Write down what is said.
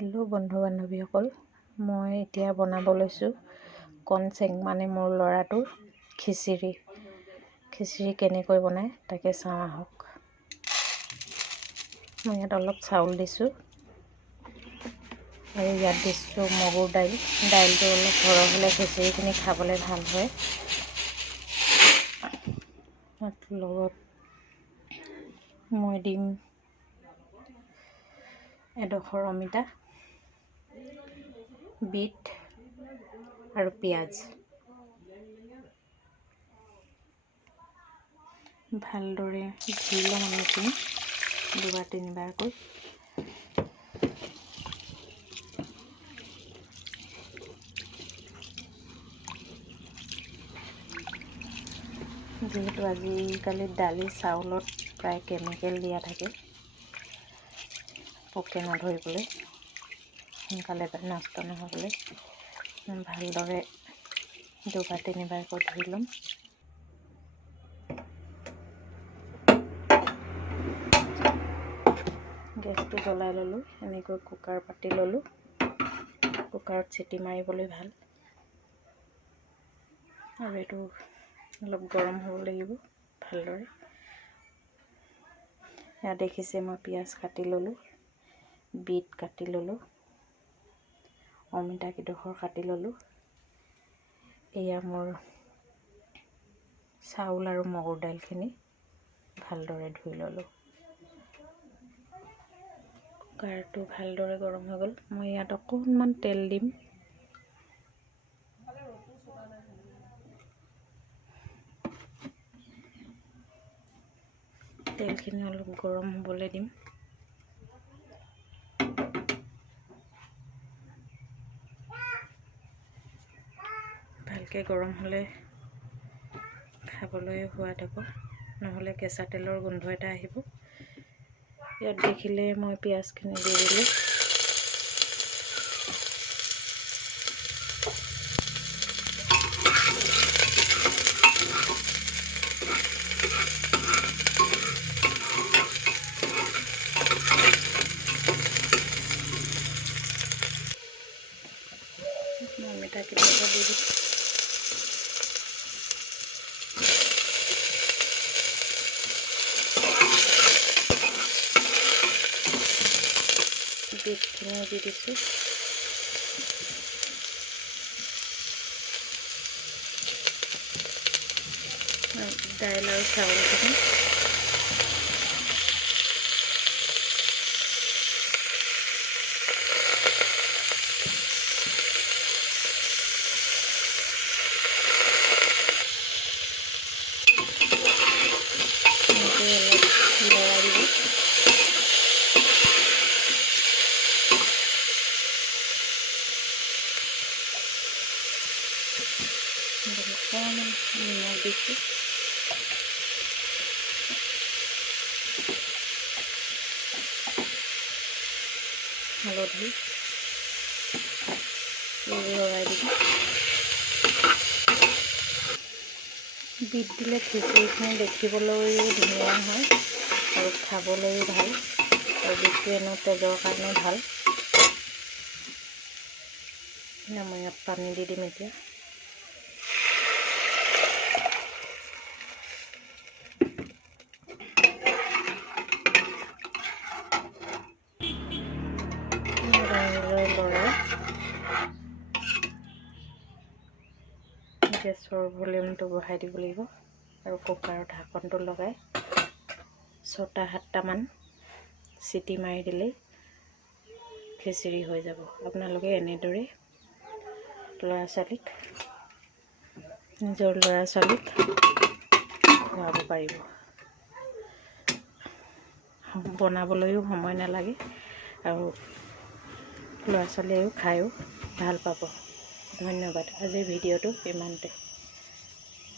Hello' বন্ধু বান্ধৱীসকল, মই এতিয়া বনাব লৈছোঁ কণচেং মানে মোৰ ল'ৰাটোৰ খিচিৰি কেনেকৈ বনায় তাকে চাওঁ আহক। মই ইয়াত অলপ চাউল দিছোঁ আৰু ইয়াত দিছোঁ মগুৰ দাইলটো অলপ সৰহ হ'লে খিচিৰিখিনি খাবলৈ ভাল হয়। লগত মই দিম এডোখৰ অমিতা, বিট আৰু পিঁয়াজ। ভালদৰে ধুই ল'ম এইখিনি 2-3বাৰকৈ। যিহেতু আজিকালি দালি চাউলত প্ৰায় কেমিকেল দিয়া থাকে, পোকে নধৰিবলৈ, সোনকালে নষ্ট নহ'বলৈ ভালদৰে 2-3বাৰকৈ ধুই ল'ম। গেছটো জ্বলাই ল'লোঁ। এনেকৈ কুকাৰ পাতি ল'লোঁ। কুকাৰত চিটি মাৰিবলৈ ভাল আৰু এইটো অলপ গৰম হ'ব লাগিব ভালদৰে। ইয়াত দেখিছে মই পিঁয়াজ কাটি ল'লোঁ, বিট কাটি ল'লোঁ, অমিতা কেইডোখৰ কাটি ল'লোঁ। এয়া মোৰ চাউল আৰু মগুৰ দাইলখিনি ভালদৰে ধুই ল'লোঁ। কুকাৰটো ভালদৰে গৰম হৈ গ'ল। মই ইয়াত অকণমান তেল দিম। তেলখিনি অলপ গৰম হ'বলৈ দিম। ভালকৈ গৰম হ'লে খাবলৈ সোৱাদ হ'ব, নহ'লে কেঁচা তেলৰ গোন্ধ এটা আহিব। ইয়াত দেখিলে মই পিঁয়াজখিনি দি দিলোঁ। অমিতা কেইডোখৰ দি দিম। বিটখিনিও দি দিছোঁ। দাইল আৰু চাউলখিনি অলপ লৰাই দিব। অকণমান নিমখ দিছোঁ। হালধি লৰাই দিব। বিট দিলে খিচিৰিখিনি দেখিবলৈও ধুনীয়া হয় আৰু খাবলৈও ভাল, আৰু বিটটো এনেও তেজৰ কাৰণে ভাল। মই ইয়াত পানী দি দিম এতিয়া। লৰাই গেছৰ ভলিউমটো বঢ়াই দিব লাগিব আৰু কুকাৰৰ ঢাকনটো লগাই 6-7টামান চিটি মাৰি দিলেই খিচিৰি হৈ যাব। আপোনালোকে এনেদৰে নিজৰ ল'ৰা ছোৱালীক খুৱাব পাৰিব। বনাবলৈও সময় নালাগে আৰু ল'ৰা ছোৱালীয়েও খায়ো ভাল পাব। ধন্যবাদ। আজিৰ ভিডিঅ'টো ইমানতে।